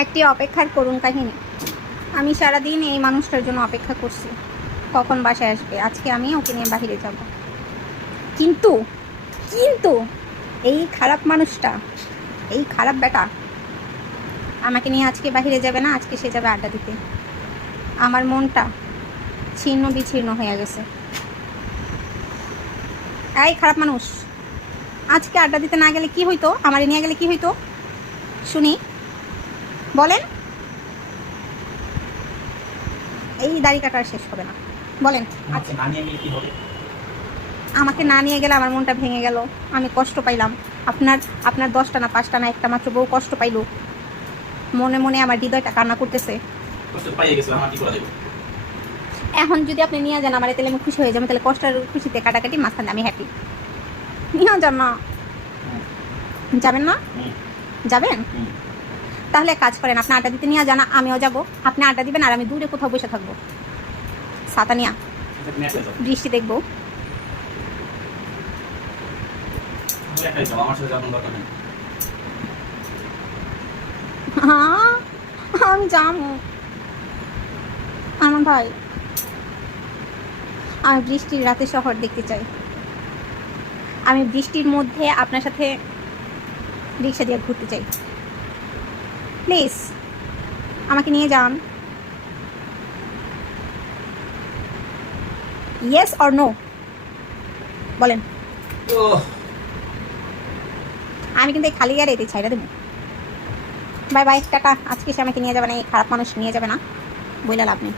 একটি অপেক্ষার করুণ কাহিনী। আমি সারাদিন এই মানুষটার জন্য অপেক্ষা করছি। কখন বাসায় আসবে? আজকে আমি ওকে নিয়ে বাহিরে যাব। কিন্তু কিন্তু, এই খারাপ মানুষটা, এই খারাপ বেটা আমাকে নিয়ে আজকে বাহিরে যাবে না, আজকে সে যাবে আড্ডা দিতে। আমার মনটা ছিন্ন বিচ্ছিন্ন হয়ে গেছে। এই খারাপ মানুষ, আজকে আড্ডা দিতে না গেলে কি হইতো? আমারে নিয়ে গেলে কি হইতো? শুনি। বলেন। এই দাড়ি কাটা আর শেষ হবে না। বলেন আচ্ছা আমাকে না নিয়ে গেলে আমার মনটা ভেঙে গেল। আমি কষ্ট পাইলাম। আপনার আপনার দশটা না পাঁচটা না একটা মাত্র বউ কষ্ট পাইলো। মনে মনে আমার হৃদয়টা কান্না করতেছে। এখন যদি আপনি নিয়ে যান আমার তাহলে আমি খুশি হয়ে যাব। তাহলে কষ্টের খুশিতে কাটাকাটি মাঝখানে আমি হ্যাপি নিয়ে যান না যাবেন না যাবেন। তাহলে কাজ করেন, আপনি আড্ডা দিতে নিয়ে জানা আমিও যাব আপনি আড্ডা দিবেন আর আমি দূরে কোথাও বসে থাকব ছাতা নিয়া এটা তুমি একলাই যাও। বৃষ্টি দেখব। হ্যাঁ আমি আমার ভাই, আমি বৃষ্টির রাতে শহর দেখতে চাই আমি বৃষ্টির মধ্যে আপনার সাথে রিক্সা দিয়ে ঘুরতে চাই প্লিজ আমাকে নিয়ে যান। ইয়েস অর নো বলেন। আমি কিন্তু এই খালি গাড়ি এটি ছাইড়া দেবো। Bye bye tata. আজকে সে আমাকে নিয়ে যাবে না এই খারাপ মানুষ নিয়ে যাবে না। বইলে লাভ নেই।